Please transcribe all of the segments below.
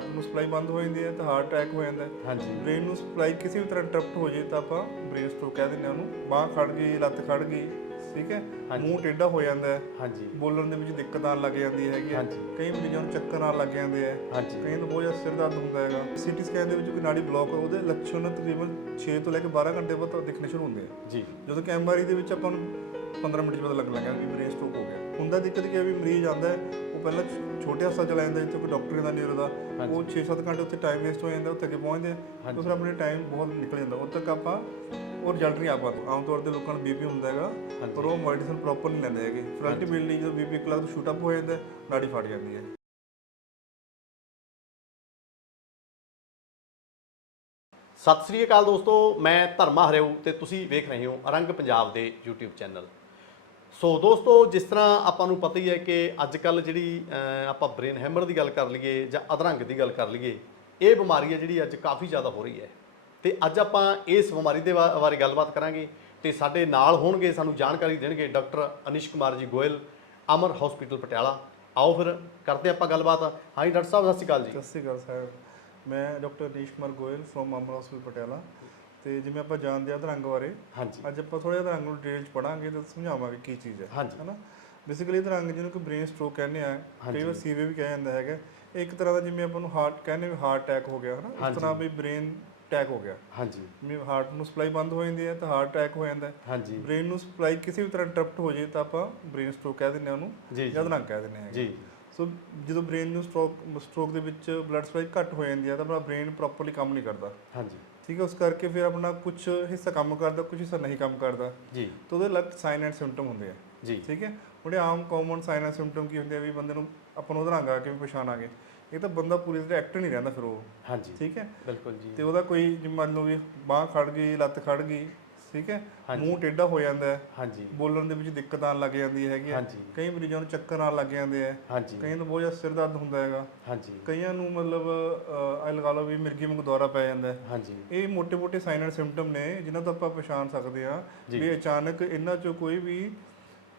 Heart ਨੂੰ supply ਬੰਦ ਹੋ ਜਾਂਦੀ ਹੈ ਤਾਂ ਹਾਰਟ ਅਟੈਕ ਹੋ ਜਾਂਦਾ ਹੈ। ਹਾਂਜੀ। ਬ੍ਰੇਨ ਨੂੰ ਸਪਲਾਈ ਕਿਸੇ ਵੀ ਤਰ੍ਹਾਂ ਇੰਟਰਪਟ ਹੋ ਜੇ ਤਾਂ ਆਪਾਂ ਬ੍ਰੇਨ ਸਟ੍ਰੋਕ ਕਹਿ ਦਿੰਦੇ ਹਾਂ ਉਹਨੂੰ। ਬਾਹ ਖੜ ਗਈ ਲੱਤ ਖੜ ਗਈ ਠੀਕ ਹੈ। ਮੂੰਹ ਟੇਢਾ ਹੋ ਜਾਂਦਾ ਹੈ। ਹਾਂਜੀ। ਬੋਲਣ ਦੇ ਵਿੱਚ ਦਿੱਕਤ ਆਉਣ ਲੱਗ ਜਾਂਦੀ ਹੈਗੀ ਹੈ। ਹਾਂਜੀ। ਕਈ ਮਰੀਜ਼ਾਂ ਨੂੰ ਚੱਕਰ ਆਉਣ ਲੱਗ ਜਾਂਦੇ ਹੈ ਹਾਂਜੀ। ਕਈ ਨੂੰ ਬਹੁਤ ਜ਼ਿਆਦਾ ਸਿਰ ਦਰਦ ਹੁੰਦਾ ਹੈਗਾ। ਸੀਟੀ ਸਕੈਨ ਦੇ ਵਿੱਚ ਕੋਈ ਨਾੜੀ ਬਲੌਕ ਹੈ ਉਹਦੇ ਲੱਛਣ ਤਕਰੀਬਨ 6 ਤੋਂ ਲੈ ਕੇ 12 ਘੰਟੇ ਬਾਅਦ ਦਿਖਣੇ ਸ਼ੁਰੂ ਹੁੰਦੇ ਆ ਜੀ। ਜਦੋਂ ਕਿ ਐਮਆਰਆਈ ਦੇ ਵਿੱਚ ਆਪਾਂ ਨੂੰ 15 ਮਿੰਟ 'ਚ ਪਤਾ ਲੱਗਣ ਲੱਗਾ ਵੀ ਬ੍ਰੇਨ ਸਟ੍ਰੋਕ ਹੋ ਗਿਆ। ਹੁੰਦਾ ਦਿੱਕਤ ਕੀ ਹੈ ਵੀ ਮਰੀਜ਼ ਹੈ ਉਹ ਪਹਿਲਾਂ ਛ- ਛੋਟੇ ਹਸਪਤਾਲ ਚਲਾ ਜਾਂਦਾ ਜਿੱਥੇ ਕੋਈ ਡਾਕਟਰ ਦਾ ਨਹੀਂ ਹੁੰਦਾ। ਉਹ 6-7 ਘੰਟੇ ਉੱਥੇ ਟਾਈਮ ਵੇਸਟ ਹੋ ਜਾਂਦਾ ਉੱਥੇ ਅੱਗੇ ਪਹੁੰਚਦੇ। ਤਾਂ ਫਿਰ ਆਪਣੇ ਟਾਈਮ ਬਹੁਤ ਨਿਕਲ ਜਾਂਦਾ। ਉਦੋਂ ਤੱਕ ਆਪਾਂ ਉਹ ਰਿਜ਼ਲਟ ਨਹੀਂ ਆ ਪਾਉਂਦਾ। ਆਮ ਤੌਰ ਤੇ ਲੋਕਾਂ ਨੂੰ ਬੀਪੀ ਹੁੰਦਾ ਹੈਗਾ। ਪਰ ਉਹ ਮੈਡੀਸਨ ਪ੍ਰੋਪਰ ਨਹੀਂ ਲੈਂਦੇ ਹੈਗੇ। ਫਿਰ ਅਲਟੀਮੇਟਲੀ ਜਦੋਂ ਬੀਪੀ ਇੱਕ ਲੱਖ ਸ਼ੂਟ ਅਪ ਹੋ ਜਾਂਦਾ ਹੈ, ਨਾੜੀ ਫਟ ਜਾਂਦੀ ਹੈ। ਸਤਿ ਸ੍ਰੀ ਅਕਾਲ ਦੋਸਤੋ ਮੈਂ ਧਰਮਾ ਹਰਿਓ ਤੇ ਤੁਸੀਂ ਵੇਖ ਰਹੇ ਹੋ ਅਰੰਗ ਪੰਜਾਬ ਦੇ YouTube ਚੈਨਲ ਸੋ ਦੋਸਤੋ, ਜਿਸ ਤਰ੍ਹਾਂ ਆਪਾਂ ਨੂੰ ਪਤਾ ਹੀ ਹੈ ਕਿ ਅੱਜ ਕੱਲ ਜਿਹੜੀ ਆਪਾਂ ਬ੍ਰੇਨ ਹੈਮਰ ਦੀ ਗੱਲ ਕਰ ਲਈਏ ਜਾਂ ਅਧਰੰਗ ਦੀ ਗੱਲ ਕਰ ਲਈਏ, ਇਹ ਬਿਮਾਰੀ ਹੈ ਜਿਹੜੀ ਅੱਜ ਕਾਫੀ ਜ਼ਿਆਦਾ ਹੋ ਰਹੀ ਹੈ। ਤੇ ਅੱਜ ਆਪਾਂ ਇਸ ਬਿਮਾਰੀ ਦੇ ਬਾ- ਬਾਰੇ ਗੱਲਬਾਤ ਕਰਾਂਗੇ ਤੇ ਸਾਡੇ ਨਾਲ ਹੋਣਗੇ, ਸਾਨੂੰ ਜਾਣਕਾਰੀ ਦੇਣਗੇ ਡਾਕਟਰ ਅਨਿਸ਼ ਕੁਮਾਰ ਜੀ ਗੋਇਲ, ਅਮਰ ਹਸਪੀਟਲ ਪਟਿਆਲਾ। ਆਓ ਫਿਰ, ਕਰਦੇ ਆਪਾਂ ਗੱਲਬਾਤ। ਹਾਂਜੀ ਡਾਕਟਰ ਸਾਹਿਬ, ਸਤਿ ਸ਼੍ਰੀ ਅਕਾਲ ਜੀ। ਸਤਿ ਸ਼੍ਰੀ ਅਕਾਲ, ਸਾਹਿਬ। ਮੈਂ doctor Nish Kumar Goyal from Amar hospital Patiala. ਤੇ ਜਿਵੇਂ ਆਪਾਂ ਜਾਣਦੇ ਆ ਅਧਰੰਗ ਬਾਰੇ ਹਾਂਜੀ। ਅੱਜ ਆਪਾਂ ਥੋੜਾ ਜਿਹਾ ਅਧਰੰਗ ਨੂੰ ਡਿਟੇਲ ਚ ਪੜਾਂਗੇ ਤੇ ਸਮਝਾਵਾਂਗੇ ਕੀ ਚੀਜ਼ ਹੈ। ਹਨਾ? ਬੇਸਿਕਲੀ ਅਧਰੰਗ ਜਿਹਨੂੰ ਕਿ ਬ੍ਰੇਨ ਸਟ੍ਰੋਕ ਕਹਿੰਦੇ ਆ ਕਈ ਵਾਰ। ਸੀਵੇ ਵੀ ਕਿਹਾ ਜਾਂਦਾ ਹੈਗਾ। ਇੱਕ ਤਰ੍ਹਾਂ ਦਾ ਜਿਵੇਂ ਆਪਾਂ ਨੂੰ ਹਾਰਟ ਕਹਿੰਦੇ ਵੀ ਹਾਰਟ ਅਟੈਕ ਹੋ ਗਿਆ ਹਨਾ? ਇਸ। ਤਰ੍ਹਾਂ ਵੀ ਬ੍ਰੇਨ ਅਟੈਕ ਹੋ ਗਿਆ। ਹਾਂਜੀ। ਜਿਵੇਂ ਹਾਰਟ ਨੂੰ ਸਪਲਾਈ ਬੰਦ ਹੋ ਜਾਂਦੀ ਹੈ ਤਾਂ ਹਾਰਟ ਅਟੈਕ ਹੋ ਜਾਂਦਾ ਹਾਂਜੀ। ਬ੍ਰੇਨ ਨੂੰ ਸਪਲਾਈ ਕਿਸੇ ਵੀ ਤਰ੍ਹਾਂ ਇੰਟਰਪਟ ਹੋ ਜੇ ਤਾਂ ਆਪਾਂ ਬ੍ਰੇਨ ਸਟ੍ਰੋਕ ਕਹਿ ਦਿੰਦੇ ਆ ਉਹਨੂੰ ਜੀ ਅਧਰੰਗ ਕਹਿ ਦਿੰਦੇ ਹੈਗੇ। ਜੀ। ਸੋ ਜਦੋਂ ਬ੍ਰੇਨ ਨੂੰ ਸਟ੍ਰੋਕ ਸਟ੍ਰੋਕ ਦੇ ਵਿੱਚ ਬਲੱਡ ਸਪਲਾਈ ਘੱਟ ਹੋ ਜਾਂਦੀ ਹੈ ਤਾਂ ਆਪਣਾ ਬ੍ਰੇਨ ਪ੍ਰੋਪਰਲੀ ਕੰਮ ਨਹੀਂ ਕਰਦਾ। ਹਾਂਜੀ। ਠੀਕ ਹੈ ਉਸ ਕਰਕੇ ਫਿਰ ਆਪਣਾ ਕੁਝ ਹਿੱਸਾ ਕੰਮ ਕਰਦਾ ਕੁਝ ਹਿੱਸਾ ਨਹੀਂ ਕੰਮ ਕਰਦਾ। ਜੀ। ਤਾਂ ਉਹਦੇ ਅਲੱਗ ਸਾਈਨ ਐਂਡ ਸਿੰਪਟਮ ਹੁੰਦੇ ਆ। ਜੀ। ਠੀਕ ਹੈ ਉਹਦੇ ਆਮ ਕਾਮਨ ਸਾਈਨ ਐਂਡ ਸਿੰਪਟਮ ਕੀ ਹੁੰਦੇ ਆ ਵੀ ਬੰਦੇ ਨੂੰ ਆਪਾਂ ਨੂੰ ਅਧਰੰਗ ਆ ਕੇ ਵੀ ਪਛਾਣਾਂਗੇ ਇਹ ਤਾਂ ਬੰਦਾ ਪੂਰੀ ਤਰ੍ਹਾਂ ਐਕਟਿਵ ਨਹੀਂ ਰਹਿੰਦਾ ਫਿਰ ਉਹ। ਹਾਂਜੀ। ਠੀਕ ਹੈ। ਬਿਲਕੁਲ ਜੀ। ਤੇ ਉਹਦਾ ਕੋਈ ਜਿਵੇਂ ਮੰਨ ਲਓ ਵੀ ਬਾਹ ਖੜ ਗਈ ਲੱਤ ਖੜ ਗਈ ਠੀਕ ਹੈ? ਮੂੰਹ ਟੇਢਾ ਹੋ ਜਾਂਦਾ ਹੈ। ਹਾਂਜੀ। ਬੋਲਣ ਦੇ ਵਿੱਚ ਦਿੱਕਤ ਆਣ ਲੱਗ ਜਾਂਦੀ ਹੈਗੀ ਹੈ ਕਈ ਮਰੀਜ਼ਾਂ ਨੂੰ ਚੱਕਰ ਆਣ ਲੱਗ ਜਾਂਦੇ ਆ ਕਈਆਂ ਨੂੰ ਬਹੁਤ ਜ਼ਿਆਦਾ ਸਿਰ ਦਰਦ ਹੁੰਦਾ ਹੈਗਾ। ਹਾਂਜੀ। ਕਈਆਂ ਨੂੰ ਮਤਲਬ ਆ ਲਗਾ ਲਓ ਵੀ ਮਿਰਗੀ ਵਾਂਗ ਦੌਰਾ ਪੈ ਜਾਂਦਾ ਹਾਂਜੀ। ਇਹ ਮੋਟੇ ਮੋਟੇ ਸਾਈਨ ਐਂਡ ਸਿੰਪਟਮ ਨੇ ਜਿਨ੍ਹਾਂ ਤੋਂ ਆਪਾਂ ਪਛਾਣ ਸਕਦੇ ਆ ਵੀ ਅਚਾਨਕ ਇਹਨਾਂ ਚੋਂ ਕੋਈ ਵੀ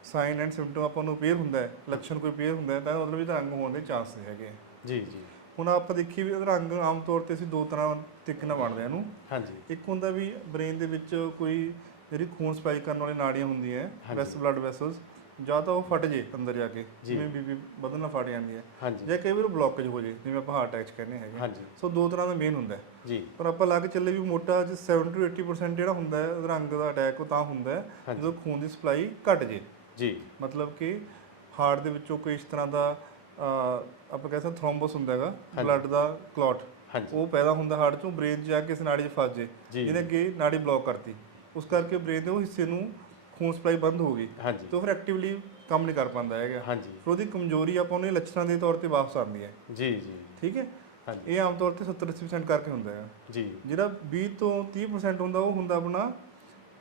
ਸਾਈਨ ਐਂਡ ਸਿੰਪਟਮ ਆਪਾਂ ਨੂੰ ਅਪੀਅਰ ਹੁੰਦਾ ਹੈ ਲੱਛਣ ਕੋਈ ਅਪੀਅਰ ਹੁੰਦਾ ਹੈ ਤਾਂ ਮਤਲਬ ਵਿੱਚ ਰੰਗ ਹੋਣ ਦੇ ਚਾਂਸ ਹੈਗੇ ਜੀ ਜੀ। ਹੁਣ ਆਪਾਂ ਦੇਖੀਏ ਵੀ ਰੰਗ ਆਮ ਤੌਰ ਤੇ ਅਸੀਂ ਦੋ ਤਰ੍ਹਾਂ ਤਰੀਕੇ ਨਾਲ ਵੰਡਦੇ ਹਾਂ ਇਹਨੂੰ। ਹਾਂਜੀ। ਇੱਕ ਹੁੰਦਾ ਵੀ ਬ੍ਰੇਨ ਦੇ ਵਿੱਚ ਕੋਈ ਜਿਹੜੀ ਖੂਨ ਸਪਲਾਈ ਕਰਨ ਵਾਲੀ ਨਾੜੀਆਂ ਹੁੰਦੀਆਂ ਹਾਂਜੀ। ਵੈਸ ਬਲੱਡ ਵੈਸਲਸ ਜਾਂ ਤਾਂ ਉਹ ਫਟ ਜੇ ਅੰਦਰ ਜਾ ਕੇ। ਜਿਵੇਂ ਬੀਬੀ ਵਧਣ ਨਾਲ ਫਟ ਜਾਂਦੀ ਹੈ। ਜਾਂ ਕਈ ਵਾਰ ਬਲੌਕੇਜ ਹੋ ਜੇ ਜਿਵੇਂ ਆਪਾਂ ਹਾਰਟ ਅਟੈਕ ਕਹਿੰਦੇ ਹੈਗੇ। ਸੋ ਦੋ ਤਰ੍ਹਾਂ ਦਾ ਮੇਨ ਹੁੰਦਾ ਹੈ। ਜੀ। ਪਰ ਆਪਾਂ ਲਾ ਕੇ ਚੱਲੇ ਵੀ ਮੋਟਾ ਜਿ 70 ਤੋਂ 80% ਜਿਹੜਾ ਹੁੰਦਾ ਹੈ ਰੰਗ ਦਾ ਅਟੈਕ ਉਹ ਤਾਂ ਹੁੰਦਾ ਹੈ। ਜਦੋਂ ਖੂਨ ਦੀ ਸਪਲਾਈ ਘਟ ਜੇ। ਜੀ। ਮਤਲਬ ਕਿ ਹਾਰਟ ਦੇ ਵਿੱਚੋਂ ਕੋਈ ਇਸ ਤਰ੍ਹਾਂ ਦਾ ਆਪਾਂ ਕਹਿ ਸਕਦੇ ਥ੍ਰੋਮਬਸ ਹੁੰਦਾ ਹੈਗਾ ਬਲੱਡ ਦਾ ਕਲੌਟ ਹਾਂਜੀ। ਉਹ ਪੈਦਾ ਹੁੰਦਾ ਹਾਰਟ ਚੋਂ ਬ੍ਰੇਨ 'ਚ ਜਾ ਕੇ ਇਸ ਨਾੜੀ 'ਚ ਫਸ ਜੇ। ਜਿਹਨੇ ਕਿ ਨਾੜੀ ਬਲੌਕ ਕਰਤੀ। ਉਸ ਕਰਕੇ ਬ੍ਰੇਨ ਦੇ ਉਹ ਹਿੱਸੇ ਨੂੰ ਖੂਨ ਸਪਲਾਈ ਬੰਦ ਹੋ ਗਈ। ਤੇ ਫਿਰ ਐਕਟਿਵਲੀ ਕੰਮ ਨਹੀਂ ਕਰ ਪਾਉਂਦਾ ਹੈਗਾ। ਹਾਂਜੀ। ਫਿਰ ਉਹਦੀ ਕਮਜ਼ੋਰੀ ਆਪਾਂ ਨੂੰ ਲੱਛਣਾਂ ਦੇ ਤੌਰ ਤੇ ਵਾਪਸ ਆਉਂਦੀ ਹੈ। ਜੀ ਜੀ। ਠੀਕ ਹੈ? ਇਹ ਆਮ ਤੌਰ ਤੇ 70-80% ਕਰਕੇ ਹੁੰਦਾ ਹੈ। ਜੀ। ਜਿਹੜਾ 20 ਤੋਂ 30% ਹੁੰਦਾ ਉਹ ਹੁੰਦਾ ਆਪਣਾ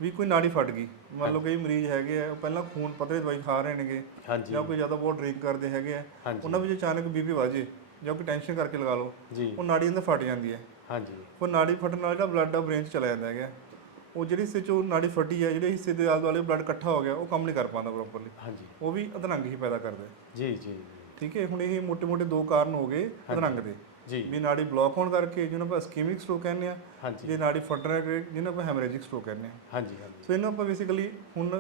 ਵੀ ਕੋਈ ਨਾੜੀ ਫਟ ਗਈ। ਮੰਨ ਲਓ ਕਈ ਮਰੀਜ਼ ਹੈਗੇ ਆ ਉਹ ਪਹਿਲਾਂ ਖੂਨ ਪਤਲੇ ਦਵਾਈ ਖਾ ਰਹੇ ਨੇਗੇ ਜਾਂ ਕੋਈ ਜ਼ਿਆਦਾ ਬਹੁਤ ਡਰਿੰਕ ਕਰਦੇ ਹੈਗੇ ਆ ਉਹਨਾਂ ਵਿੱਚ ਅਚਾਨਕ ਬੀਪੀ ਵਾਜੇ ਜਾਂ ਕੋਈ ਟੈਨਸ਼ਨ ਕਰਕੇ ਲਗਾ ਲਓ ਉਹ ਨਾੜੀ ਅੰਦਰ ਫਟ ਜਾਂਦੀ ਹੈ। ਹਾਂਜੀ। ਉਹ ਨਾੜੀ ਫਟਣ ਨਾਲ ਜਿਹੜਾ ਬਲੱਡ ਆ ਬ੍ਰੇਨ 'ਚ ਚਲਾ ਜਾਂਦਾ ਹੈਗਾ। ਉਹ ਜਿਹੜੀ ਹਿੱਸੇ ਉਹ ਨਾੜੀ ਫਟੀ ਹੈ ਜਿਹੜੇ ਹਿੱਸੇ ਦੇ ਆਲੇ ਦੁਆਲੇ ਬਲੱਡ ਇਕੱਠਾ ਹੋ ਗਿਆ ਉਹ ਕੰਮ ਨਹੀਂ ਕਰ ਪਾਉਂਦਾ ਪ੍ਰੋਪਰਲੀ ਹਾਂਜੀ। ਉਹ ਵੀ ਅਧਰੰਗ ਹੀ ਪੈਦਾ ਕਰਦਾ ਜੀ ਜੀ ਠੀਕ ਹੈ ਹੁਣ ਇਹ ਮੋਟੇ ਮੋਟੇ ਦੋ ਕਾਰਨ ਹੋ ਗਏ ਅਧਰੰਗ ਦੇ। ਵੀ ਨਾੜੀ ਬਲੌਕ ਹੋਣ ਕਰਕੇ ਜਿਹਨੂੰ ਆਪਾਂ ਇਸਕੀਮਿਕ ਸਟ੍ਰੋਕ ਕਹਿੰਦੇ ਆ ਹਾਂਜੀ। ਜੇ ਨਾੜੀ ਫਟਣ ਕਰਕੇ ਜਿਹਨੂੰ ਆਪਾਂ ਹੈਮਰੇਜਿਕ ਸਟ੍ਰੋਕ ਕਹਿੰਦੇ ਆ ਹਾਂਜੀ ਹਾਂਜੀ। ਸੋ ਇਹਨੂੰ ਆਪਾਂ ਬੇਸਿਕਲੀ ਹੁਣ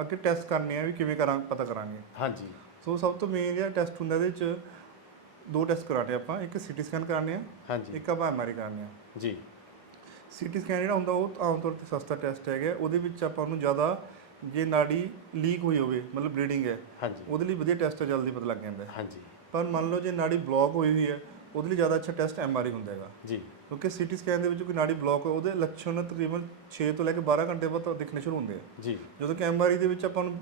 ਅੱਗੇ ਟੈਸਟ ਕਰਨੇ ਆ ਵੀ ਕਿਵੇਂ ਕਰਾਂ ਪਤਾ ਕਰਾਂਗੇ। ਹਾਂਜੀ। ਸੋ ਸਭ ਤੋਂ ਮੇਨ ਜਿਹੜਾ ਟੈਸਟ ਹੁੰਦਾ ਇਹਦੇ ਵਿੱਚ ਦੋ ਟੈਸਟ ਕਰਾਣੇ ਆਪਾਂ ਇੱਕ ਸੀਟੀ ਸਕੈਨ ਕਰਾਣੇ ਆ ਹਾਂਜੀ। ਇੱਕ ਆਪਾਂ ਐਮਆਰਆਈ ਕਰਾਣੇ ਆ। ਜੀ। ਸੀਟੀ ਸਕੈਨ ਜਿਹੜਾ ਹੁੰਦਾ ਉਹ ਆਮ ਤੌਰ ਤੇ ਸਸਤਾ ਟੈਸਟ ਹੈਗਾ ਉਹਦੇ ਵਿੱਚ ਆਪਾਂ ਨੂੰ ਜ਼ਿਆਦਾ ਜੇ ਨਾੜੀ ਲੀਕ ਹੋਈ ਹੋਵੇ ਮਤਲਬ ਬਲੀਡਿੰਗ ਹੈ ਹਾਂਜੀ। ਉਹਦੇ ਲਈ ਵਧੀਆ ਟੈਸਟ ਜਲਦੀ ਪਤਾ ਲੱਗ ਜਾਂਦਾ ਹੈ। ਹਾਂਜੀ। ਪਰ ਮੰਨ ਲਓ ਜੇ ਨਾੜੀ ਬਲੌਕ ਹੋਈ ਹੋਈ ਹੈ ਉਹਦੇ ਲਈ ਜ਼ਿਆਦਾ ਅੱਛਾ ਟੈਸਟ ਐਮਆਰਆਈ ਹੁੰਦਾ ਹੈਗਾ। ਜੀ। ਕਿਉਂਕਿ ਸੀਟੀ ਸਕੈਨ ਦੇ ਵਿੱਚ ਕੋਈ ਨਾੜੀ ਬਲੌਕ ਹੈ ਉਹਦੇ ਲੱਛਣ ਤਕਰੀਬਨ 6 ਤੋਂ ਲੈ ਕੇ 12 ਘੰਟੇ ਬਾਅਦ ਦਿਖਣੇ ਸ਼ੁਰੂ ਹੁੰਦੇ ਆ। ਜੀ। ਜਦੋਂ ਕਿ ਐਮਆਰਆਈ ਦੇ ਵਿੱਚ ਆਪਾਂ ਨੂੰ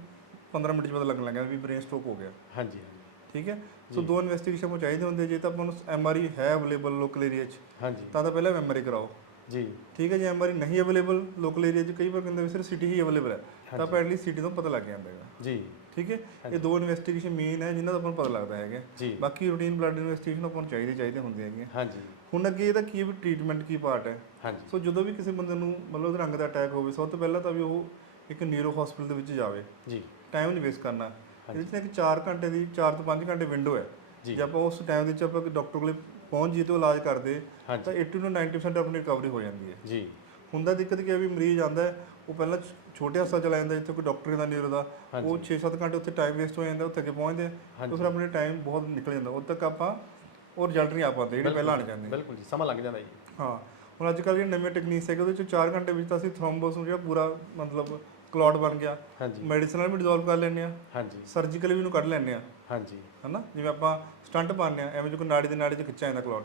15 ਮਿੰਟ 'ਚ ਪਤਾ ਲੱਗਣ ਲੱਗਾ ਵੀ ਬ੍ਰੇਨ ਸਟ੍ਰੋਕ ਹੋ ਗਿਆ। ਹਾਂਜੀ ਹਾਂਜੀ। ਠੀਕ ਹੈ? ਸੋ ਦੋ ਇਨਵੈਸਟੀਗੇਸ਼ਨ ਨੂੰ ਚਾਹੀਦੇ ਹੁੰਦੇ ਜੇ ਤਾਂ ਆਪਾਂ ਨੂੰ ਐਮਆਰਆਈ ਹੈ ਅਵੇਲੇਬਲ ਲੋਕਲ ਏਰੀਆ 'ਚ ਹਾਂਜੀ। ਤਾਂ ਤਾਂ ਪਹਿਲਾਂ ਐਮਆਰਆਈ ਕਰਾਓ। ਜੀ। ਠੀਕ ਹੈ? ਜੇ ਐਮਆਰਆਈ ਨਹੀਂ ਅਵੇਲੇਬਲ ਲੋਕਲ ਏਰੀਆ 'ਚ ਕਈ ਵਾਰ ਕਹਿੰਦੇ ਵੀ ਸਿਰਫ ਸਿਟੀ ਹੀ ਅਵੇਲੇਬਲ ਹੈ ਤਾਂ। ਆਪਾਂ ਸਿਟੀ ਤੋਂ ਪਤਾ ਲੱਗ ਜਾਂਦਾ ਹੈਗਾ। ਜੀ। ਠੀਕ ਹੈ? ਇਹ ਦੋ ਇਨਵੈਸਟੀਗੇਸ਼ਨ ਮੇਨ ਹੈ ਜਿਨ੍ਹਾਂ ਦਾ ਆਪਾਂ ਨੂੰ ਪਤਾ ਲੱਗਦਾ ਹੈਗਾ। ਬਾਕੀ ਰੂਟੀਨ ਬਲੱਡ ਇਨਵੈਸਟੀਗੇਸ਼ਨ ਆਪਾਂ ਨੂੰ ਚਾਹੀਦੇ ਚਾਹੀਦੇ ਹੁੰਦੇ ਹੈਗੇ ਹਾਂਜੀ। ਹੁਣ ਅੱਗੇ ਇਹਦਾ ਕੀ ਵੀ ਟ੍ਰੀਟਮੈਂਟ ਕੀ ਪਾਰਟ ਹੈ? ਹਾਂਜੀ। ਸੋ ਜਦੋਂ ਵੀ ਕਿਸੇ ਬੰਦੇ ਨੂੰ ਮਤਲਬ ਰੰਗ ਦਾ ਅਟੈਕ ਹੋਵੇ ਸਭ ਤੋਂ ਪਹਿਲਾਂ ਤਾਂ ਵੀ ਉਹ ਇੱਕ ਨਿਊਰੋ ਹਸਪੀਟਲ ਦੇ ਵਿੱਚ ਜਾਵੇ। ਜੀ। ਟਾਈਮ ਨਹੀਂ ਵੇਸਟ ਕਰਨਾ। ਇਹਦੇ ਵਿੱਚ ਇੱਕ 4 ਘੰਟੇ ਦੀ 4 ਤੋਂ 5 ਘੰਟੇ ਵਿੰਡੋ ਹੈ। ਜੀ। ਆਪਾਂ ਉਸ ਟਾਈਮ ਦੇ ਵਿੱਚ ਆਪਾਂ ਡਾਕਟਰ ਕੋਲੇ ਪਹੁੰਚ ਜੀ ਤੋਂ ਇਲਾਜ ਕਰਦੇ। ਤਾਂ 80 ਤੋਂ 90% ਆਪਣੀ ਰਿਕਵਰੀ ਹੋ ਜਾਂਦੀ ਹੈ। ਜੀ। ਹੁੰਦਾ ਦਿੱਕਤ ਕੀ ਹੈ ਵੀ ਮਰੀਜ਼ ਆਂਦਾ ਹੈ ਉਹ ਪਹਿਲਾਂ ਛੋਟੇ ਹਸਪਤਾਲ ਚਲਾ ਜਾਂਦਾ ਜਿੱਥੇ ਕੋਈ ਡਾਕਟਰ ਦਾ ਨਿਊਰੋ ਦਾ ਉਹ 6-7 ਘੰਟੇ ਉੱਥੇ ਟਾਈਮ ਵੇਸਟ ਹੋ ਜਾਂਦਾ ਉੱਥੇ ਅੱਗੇ ਪਹੁੰਚਦੇ ਆ। ਫਿਰ ਆਪਣੇ ਟਾਈਮ ਬਹੁਤ ਨਿਕਲ ਜਾਂਦਾ। ਉਦੋਂ ਤੱਕ ਆਪਾਂ ਉਹ ਰਿਜ਼ਲਟ ਨਹੀਂ ਆ ਪਾਉਂਦੇ ਜਿਹੜੇ ਪਹਿਲਾਂ ਆਣੇ ਚਾਹੁੰਦੇ ਬਿਲਕੁਲ ਜੀ ਸਮਾਂ ਲੱਗ ਜਾਂਦਾ ਜੀ। ਹਾਂ। ਹੁਣ ਅੱਜ ਕੱਲ੍ਹ ਜਿਹੜੀ ਨਵੀਂ ਟੈਕਨੀਕਸ ਹੈ ਉਹਦੇ ਚ 4 ਘੰਟੇ ਵਿੱਚ ਤਾਂ ਅਸੀਂ ਥ੍ਰੋਮਬੋਸ ਨੂੰ ਜਿਹੜਾ ਪੂਰਾ ਮਤਲਬ ਕਲੌਟ ਬਣ ਗਿਆ। ਹਾਂਜੀ। ਮੈਡੀਸਨ ਨਾਲ ਵੀ ਡਿਜ਼ੋਲਵ ਕਰ ਲੈਂਦੇ ਆ। ਹਾਂਜੀ। ਸਰਜੀਕਲੀ ਵੀ ਇਹਨੂੰ ਕੱਢ ਲੈਂਦੇ ਆ। ਹਾਂਜੀ। ਹਨਾ? ਜਿਵੇਂ ਆਪਾਂ ਸਟੰਟ ਪਾਉਂਦੇ ਆ ਐਵੇਂ ਜੋ ਕੋਈ ਨਾੜੀ ਦੇ ਨਾੜੀ 'ਚ ਖਿੱਚਿਆ ਜਾਂਦਾ ਕਲੌਟ।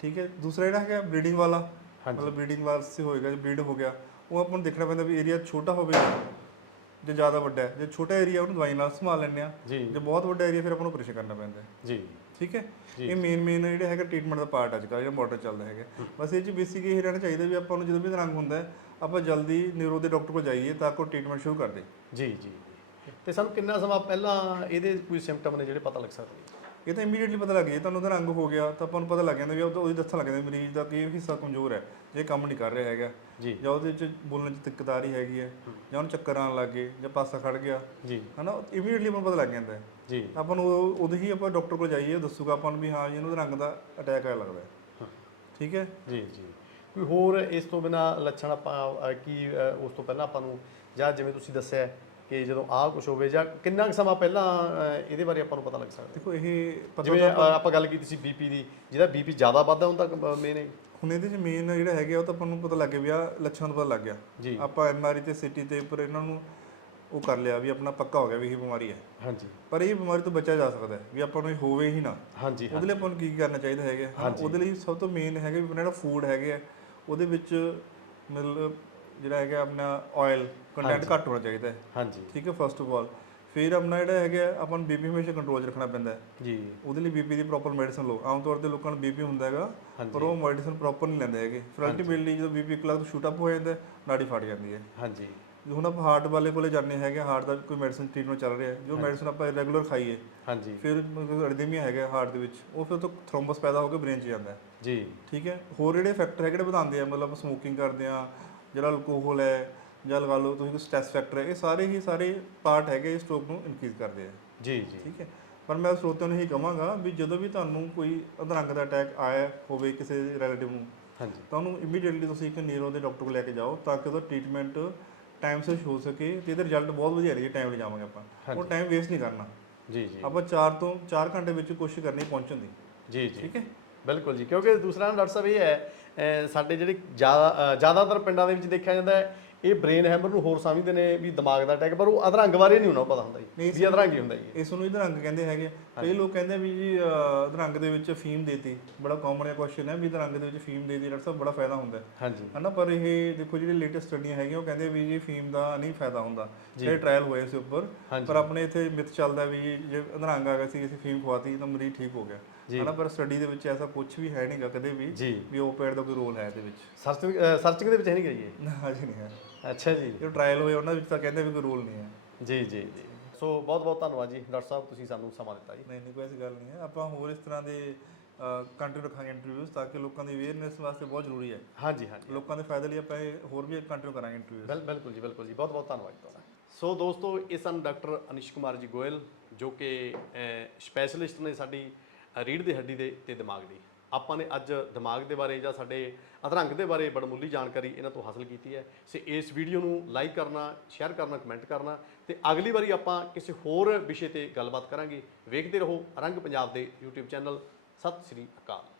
ਠੀਕ ਹੈ? ਦੂਸਰਾ ਜਿਹੜਾ ਹੈਗਾ ਬਲੀਡਿੰਗ ਵਾਲਾ। ਮਤਲਬ ਬਲੀਡਿੰਗ ਵਾਸਤੇ ਹੋਏਗਾ ਜੇ ਬਲੀਡ ਹੋ ਗਿਆ। ਉਹ ਆਪਾਂ ਨੂੰ ਦੇਖਣਾ ਪੈਂਦਾ ਵੀ ਏਰੀਆ ਛੋਟਾ ਹੋਵੇ ਜੇ ਜ਼ਿਆਦਾ ਵੱਡਾ ਹੈ। ਜੇ ਛੋਟਾ ਏਰੀਆ ਉਹਨੂੰ ਦਵਾਈ ਨਾਲ ਸੰਭਾਲ ਲੈਂਦੇ ਆ ਜੀ। ਜੇ ਬਹੁਤ ਵੱਡਾ ਏਰੀਆ ਫਿਰ ਆਪਾਂ ਨੂੰ ਆਪਰੇਸ਼ਨ ਕਰਨਾ ਪੈਂਦਾ ਹੈ। ਜੀ। ਠੀਕ ਹੈ? ਇਹ ਮੇਨ ਮੇਨ ਜਿਹੜਾ ਹੈਗਾ ਟ੍ਰੀਟਮੈਂਟ ਦਾ ਪਾਰਟ ਅੱਜ ਕੱਲ੍ਹ ਜਿਹੜਾ ਮਾਡਰਨ ਚੱਲਦਾ ਹੈਗਾ। ਬਸ ਇਹ ਚ ਬੇਸਿਕ ਇਹ ਰਹਿਣਾ ਚਾਹੀਦਾ ਵੀ ਆਪਾਂ ਨੂੰ ਜਦੋਂ ਵੀ ਰੰਗ ਹੁੰਦਾ ਹੈ ਆਪਾਂ ਜਲਦੀ ਨਿਊਰੋ ਦੇ ਡਾਕਟਰ ਕੋਲ ਜਾਈਏ ਤਾਂ ਕਿ ਟ੍ਰੀਟਮੈਂਟ ਸ਼ੁਰੂ ਕਰ ਦੇ। ਜੀ ਜੀ ਤੇ ਸਾਨੂੰ ਕਿੰਨਾ ਸਮਾਂ ਪਹਿਲਾਂ ਇਹਦੇ ਕੋਈ ਸਿੰਪਟਮ ਨੇ ਜਿਹੜੇ ਪਤਾ ਲੱਗ ਸਕਦੇ? ਇਹ ਤਾਂ ਇਮੀਡੀਏਟਲੀ ਪਤਾ ਲੱਗ ਗਿਆ ਤੁਹਾਨੂੰ ਉਹਦਾ ਰੰਗ ਹੋ ਗਿਆ ਤਾਂ ਆਪਾਂ ਨੂੰ ਪਤਾ ਲੱਗ ਜਾਂਦਾ ਵੀ ਉਹ ਉਹਦੀ ਦੱਸਣ ਲੱਗ ਜਾਂਦਾ ਮਰੀਜ਼ ਦਾ ਕਿ ਇਹ ਹਿੱਸਾ ਕਮਜ਼ੋਰ ਹੈ ਜੇ ਕੰਮ ਨਹੀਂ ਕਰ ਰਿਹਾ ਹੈਗਾ। ਜੀ। ਜਾਂ ਉਹਦੇ ਚ ਬੋਲਣ ਚ ਦਿੱਕਤ ਆ ਰਹੀ ਹੈਗੀ ਹੈ ਜਾਂ ਉਹਨੂੰ ਚੱਕਰ ਆਉਣ ਲੱਗ ਗਏ ਜਾਂ ਪਾਸਾ ਖੜ ਗਿਆ। ਜੀ। ਹਨਾ ਇਮੀਡੀਏਟਲੀ ਆਪਾਂ ਨੂੰ ਪਤਾ ਲੱਗ ਜਾਂਦਾ ਹੈ। ਜੀ। ਆਪਾਂ ਨੂੰ ਉਦੋਂ ਹੀ ਆਪਾਂ ਡਾਕਟਰ ਕੋਲ ਜਾਈਏ ਦੱਸੂਗਾ ਆਪਾਂ ਨੂੰ ਵੀ ਹਾਂ ਜੀ ਇਹਨੂੰ ਰੰਗ ਦਾ ਅਟੈਕ ਆਇਆ ਲੱਗਦਾ ਹੈ। ਠੀਕ ਹੈ? ਜੀ ਜੀ। ਕੋਈ ਹੋਰ ਇਸ ਤੋਂ ਬਿਨਾ ਲੱਛਣ ਆਪਾਂ ਕੀ ਉਸ ਤੋਂ ਪਹਿਲਾਂ ਆਪਾਂ ਨੂੰ ਜਾਂ ਜਿਵੇਂ ਤੁਸੀਂ ਦੱਸਿਆ ਕਿ ਜਦੋਂ ਆਹ ਕੁਝ ਹੋਵੇ ਜਾਂ ਕਿੰਨਾ ਕੁ ਸਮਾਂ ਪਹਿਲਾਂ ਇਹਦੇ ਬਾਰੇ ਆਪਾਂ ਨੂੰ ਪਤਾ ਲੱਗ ਸਕਦਾ। ਦੇਖੋ ਇਹ ਪਤਾ ਜਿਵੇਂ ਆਪਾਂ ਗੱਲ ਕੀਤੀ ਸੀ ਬੀਪੀ ਦੀ ਜਿਹਦਾ ਬੀਪੀ ਜ਼ਿਆਦਾ ਵੱਧਦਾ ਹੁੰਦਾ ਮੇਨ ਹੁਣ ਇਹਦੇ ਚ ਮੇਨ ਜਿਹੜਾ ਹੈਗਾ ਉਹ ਤਾਂ ਆਪਾਂ ਨੂੰ ਪਤਾ ਲੱਗ ਗਿਆ ਵੀ ਆ ਲੱਛਣ ਤੋਂ ਪਤਾ ਲੱਗ ਗਿਆ। ਜੀ। ਆਪਾਂ ਐਮਆਰਆਈ ਤੇ ਸਿਟੀ ਤੇ ਉੱਪਰ ਇਹਨਾਂ ਨੂੰ ਉਹ ਕਰ ਲਿਆ ਵੀ ਆਪਣਾ ਪੱਕਾ ਹੋ ਗਿਆ ਵੀ ਇਹ ਬਿਮਾਰੀ ਹੈ। ਹਾਂਜੀ। ਪਰ ਇਹ ਬਿਮਾਰੀ ਤੋਂ ਬਚਿਆ ਜਾ ਸਕਦਾ ਹੈ ਵੀ ਆਪਾਂ ਨੂੰ ਇਹ ਹੋਵੇ ਹੀ ਨਾ। ਹਾਂਜੀ ਉਹਦੇ ਲਈ ਆਪਾਂ ਨੂੰ ਕੀ ਕਰਨਾ ਚਾਹੀਦਾ ਹੈਗਾ? ਹਾਂ, ਉਹਦੇ ਲਈ ਸਭ ਤੋਂ ਮੇਨ ਹੈਗਾ ਵੀ ਆਪਣਾ ਜਿਹੜਾ ਫੂਡ ਹੈਗਾ ਹੈ, ਉਹਦੇ ਵਿੱਚ ਮਤਲਬ ਜਿਹੜਾ ਹੈਗਾ ਆਪਣਾ ਆਇਲ ਕੰਟੈਂਟ ਘੱਟ ਹੋਣਾ ਚਾਹੀਦਾ ਹੈ। ਹਾਂਜੀ। ਠੀਕ ਹੈ ਫਸਟ ਆਫ ਆਲ ਫਿਰ ਆਪਣਾ ਜਿਹੜਾ ਹੈਗਾ ਆਪਾਂ ਨੂੰ ਬੀਪੀ ਹਮੇਸ਼ਾ ਕੰਟਰੋਲ 'ਚ ਰੱਖਣਾ ਪੈਂਦਾ ਹੈ। ਜੀ। ਉਹਦੇ ਲਈ ਬੀਪੀ ਦੀ ਪ੍ਰੋਪਰ ਮੈਡੀਸਨ ਲਓ। ਆਮ ਤੌਰ ਤੇ ਲੋਕਾਂ ਨੂੰ ਬੀਪੀ ਹੁੰਦਾ ਹੈਗਾ। ਪਰ ਉਹ ਮੈਡੀਸਨ ਪ੍ਰੋਪਰ ਨਹੀਂ ਲੈਂਦੇ ਹੈਗੇ। ਫਿਰ ਅਲਟੀਮੇਟਲੀ ਜਦੋਂ ਬੀਪੀ ਇੱਕ ਤੋਂ ਸ਼ੂਟ ਅਪ ਹੋ ਜਾਂਦਾ ਹੈ, ਨਾੜੀ ਫਟ ਜਾਂਦੀ ਹੈ। ਹਾਂਜੀ। ਹੁਣ ਆਪਾਂ ਹਾਰਟ ਵਾਲੇ ਕੋਲੇ ਜਾਂਦੇ ਹੈਗੇ ਹਾਰਟ ਦਾ ਕੋਈ ਮੈਡੀਸਨ ਟ੍ਰੀਟਮੈਂਟ ਚੱਲ ਰਿਹਾ ਹੈ ਜੋ ਮੈਡੀਸਨ ਆਪਾਂ ਰੈਗੂਲਰ ਖਾਈਏ ਹਾਂਜੀ। ਫਿਰ ਅਰਦੇਮੀਆ ਹੈਗਾ ਹਾਰਟ ਦੇ ਵਿੱਚ ਉਹ ਫਿਰ ਤੋਂ ਥ੍ਰੋਮਬਸ ਪੈਦਾ ਹੋ ਕੇ ਬ੍ਰੇਨ 'ਚ ਜਾਂਦਾ ਹੈ। ਜੀ। ਠੀਕ ਹੈ ਹੋਰ ਜਿਹੜੇ ਫੈਕਟਰ ਹੈਗੇ ਜਿਹੜੇ ਵਧਾਉਂਦੇ ਆ ਮਤਲਬ ਸਮੋਕਿੰਗ ਕਰਦੇ ਆ ਜਿਹੜਾ ਅਲਕੋਹਲ ਹੈ ਜਾਂ ਲਗਾ ਲਓ ਤੁਸੀਂ ਕੋਈ ਸਟ੍ਰੈਸ ਫੈਕਟਰ ਹੈ ਇਹ ਸਾਰੇ ਹੀ ਸਾਰੇ ਪਾਰਟ ਹੈਗੇ ਇਸ ਸਟ੍ਰੋਕ ਨੂੰ ਇਨਕਰੀਜ਼ ਕਰਦੇ ਆ। ਜੀ ਜੀ। ਠੀਕ ਹੈ? ਪਰ ਮੈਂ ਸਰੋਤਿਆਂ ਨੂੰ ਇਹੀ ਕਹਾਂਗਾ ਵੀ ਜਦੋਂ ਵੀ ਤੁਹਾਨੂੰ ਕੋਈ ਅਧਰੰਗ ਦਾ ਅਟੈਕ ਆਇਆ ਹੋਵੇ ਕਿਸੇ ਰਿਲੇਟਿਵ ਨੂੰ ਹਾਂਜੀ। ਤਾਂ ਉਹਨੂੰ ਇਮੀਡੀਏਟਲੀ ਤੁਸੀਂ ਇੱਕ ਨੀਰੋ ਦੇ ਡਾਕਟਰ ਕੋਲ ਲੈ ਕੇ ਜਾਓ ਤਾਂ ਕਿ ਉਹਦਾ ਟ੍ਰੀਟਮੈਂਟ ਟਾਈਮ ਸਿਰ ਹੋ ਸਕੇ ਤੇ ਇਹਦਾ ਰਿਜ਼ਲਟ ਬਹੁਤ ਵਧੀਆ ਰਹੀ ਟਾਈਮ ਲੈ ਜਾਵਾਂਗੇ ਆਪਾਂ। ਉਹ ਟਾਈਮ ਵੇਸਟ ਨਹੀਂ ਕਰਨਾ। ਜੀ ਜੀ। ਆਪਾਂ 4 ਤੋਂ 4 ਘੰਟੇ ਵਿੱਚ ਕੋਸ਼ਿਸ਼ ਕਰਨੀ ਪਹੁੰਚਣ ਦੀ। ਜੀ ਜੀ। ਠੀਕ ਹੈ? ਬਿਲਕੁਲ ਜੀ ਕਿਉਂਕਿ ਦੂਸਰਾ ਡਾਕਟਰ ਸਾਹਿਬ ਇਹ ਹੈ ਸਾਡੇ ਜਿਹੜੇ ਜ਼ਿਆਦਾ ਜ਼ਿਆਦਾਤਰ ਪਿੰਡਾਂ ਦੇ ਵਿੱਚ ਦੇਖਿਆ ਜਾਂਦਾ ਹੈ ਇਹ ਬ੍ਰੇਨ ਹੈਮਰ ਨੂੰ ਹੋਰ ਸਮਝਦੇ ਨੇ ਵੀ ਦਿਮਾਗ ਦਾ ਅਟੈਕ ਪਰ ਉਹ ਅਧਰੰਗ ਬਾਰੇ ਨਹੀਂ ਉਹਨਾਂ ਪਤਾ ਹੁੰਦਾ ਜੀ ਵੀ ਅਧਰੰਗ ਹੀ ਹੁੰਦਾ ਜੀ। ਇਸ ਨੂੰ ਅਧਰੰਗ ਕਹਿੰਦੇ ਹੈਗੇ ਕਈ ਲੋਕ ਕਹਿੰਦੇ ਵੀ ਜੀ ਅਧਰੰਗ ਦੇ ਵਿੱਚ ਫੀਮ ਦੇਤੀ। ਬੜਾ ਕਾਮਨ ਕੁਐਸਚਨ ਹੈ ਵੀ ਅਧਰੰਗ ਦੇ ਵਿੱਚ ਫੀਮ ਦੇਤੀ ਡਾਕਟਰ ਸਾਹਿਬ ਬੜਾ ਫਾਇਦਾ ਹੁੰਦਾ ਹੈ। ਹਾਂਜੀ। ਹਨਾ ਪਰ ਇਹ ਦੇਖੋ ਜਿਹੜੀ ਲੇਟੈਸਟ ਸਟੱਡੀਆਂ ਹੈਗੀਆਂ ਉਹ ਕਹਿੰਦੇ ਵੀ ਜੀ ਫੀਮ ਦਾ ਨਹੀਂ ਫਾਇਦਾ ਹੁੰਦਾ। ਜਿਹੜੇ ਟ੍ਰਾਇਲ ਹੋਏ ਸੀ ਉੱਪਰ। ਪਰ ਆਪਣੇ ਇੱਥੇ ਮਿਥ ਚੱਲਦਾ ਵੀ ਜੇ ਅਧਰੰਗ ਆ ਗਿਆ ਸੀ ਅਸੀਂ ਫੀਮ ਖਵਾਤੀ ਤਾਂ ਮਰੀਜ਼ ਠੀਕ ਹੋ ਗਿਆ। ਹਨਾ ਪਰ ਸਟੱਡੀ ਦੇ ਵਿੱਚ ਐਸਾ ਕੁਝ ਵੀ ਹੈ ਨਹੀਂਗਾ ਕਦੇ ਵੀ ਜੀ। ਵੀ ਓਪੀਆਇਡ ਦਾ ਕੋਈ ਰੋਲ ਹੈ ਇਹਦੇ ਵਿੱਚ। ਸਰਚਿੰਗ ਸਰਚਿੰਗ ਦੇ ਵਿੱਚ ਹੈ ਨਹੀਂ ਗਈ ਇਹ? ਨਾ ਹਜੇ ਨਹੀਂ ਹੈ। ਅੱਛਾ ਜੀ। ਜੋ ਟ੍ਰਾਇਲ ਹੋਏ ਉਹਨਾਂ ਵਿੱਚ ਤਾਂ ਕਹਿੰਦੇ ਵੀ ਕੋਈ ਰੋਲ ਨਹੀਂ ਹੈ। ਜੀ ਜੀ ਜੀ। ਸੋ ਬਹੁਤ ਬਹੁਤ ਧੰਨਵਾਦ ਜੀ ਡਾਕਟਰ ਸਾਹਿਬ ਤੁਸੀਂ ਸਾਨੂੰ ਸਮਾਂ ਦਿੱਤਾ ਜੀ। ਨਹੀਂ ਨਹੀਂ ਕੋਈ ਐਸੀ ਗੱਲ ਨਹੀਂ ਹੈ। ਆਪਾਂ ਹੋਰ ਇਸ ਤਰ੍ਹਾਂ ਦੇ ਕੰਟੈਂਟ ਰੱਖਾਂਗੇ ਇੰਟਰਵਿਊਜ਼ ਤਾਂ ਕਿ ਲੋਕਾਂ ਦੀ ਅਵੇਅਰਨੈਸ ਵਾਸਤੇ ਬਹੁਤ ਜ਼ਰੂਰੀ ਹੈ। ਹਾਂਜੀ ਹਾਂਜੀ। ਲੋਕਾਂ ਦੇ ਫਾਇਦੇ ਲਈ ਆਪਾਂ ਇਹ ਹੋਰ ਵੀ ਕੰਟੀਨਿਊ ਕਰਾਂਗੇ ਇੰਟਰਵਿਊਜ਼ ਬਿਲ ਬਿਲਕੁਲ ਜੀ ਬਿਲਕੁਲ ਜੀ। ਬਹੁਤ ਬਹੁਤ ਧੰਨਵਾਦ ਤੁਹਾਡਾ। ਸੋ ਦੋਸਤੋ ਇਹ ਸਨ ਡਾਕਟਰ ਅਨਿਸ਼ ਕੁਮਾਰ ਜੀ ਗੋਇਲ ਜੋ ਕਿ ਸਪੈਸ਼ਲਿਸਟ ਨੇ ਸਾਡੀ ਰੀੜ ਰੀੜ੍ਹ ਦੀ ਹੱਡੀ ਦੇ ਤੇ ਦਿਮਾਗ ਦੀ। ਆਪਾਂ ਨੇ ਅੱਜ ਦਿਮਾਗ ਦੇ ਬਾਰੇ ਜਾਂ ਸਾਡੇ ਅਧਰੰਗ ਦੇ ਬਾਰੇ ਬੜਮੁੱਲੀ ਜਾਣਕਾਰੀ ਇਹਨਾਂ ਤੋਂ ਹਾਸਲ ਕੀਤੀ ਹੈ। ਸੇ ਇਸ ਵੀਡੀਓ ਨੂੰ ਲਾਈਕ ਕਰਨਾ, ਸ਼ੇਅਰ ਕਰਨਾ, ਕਮੈਂਟ ਕਰਨਾ ਤੇ ਅਗਲੀ ਵਾਰੀ ਆਪਾਂ ਕਿਸੇ ਹੋਰ ਵਿਸ਼ੇ ਤੇ ਗੱਲਬਾਤ ਕਰਾਂਗੇ। ਵੇਖਦੇ ਰਹੋ ਰੰਗ ਪੰਜਾਬ ਦੇ YouTube ਚੈਨਲ। ਸਤਿ ਸ੍ਰੀ ਅਕਾਲ।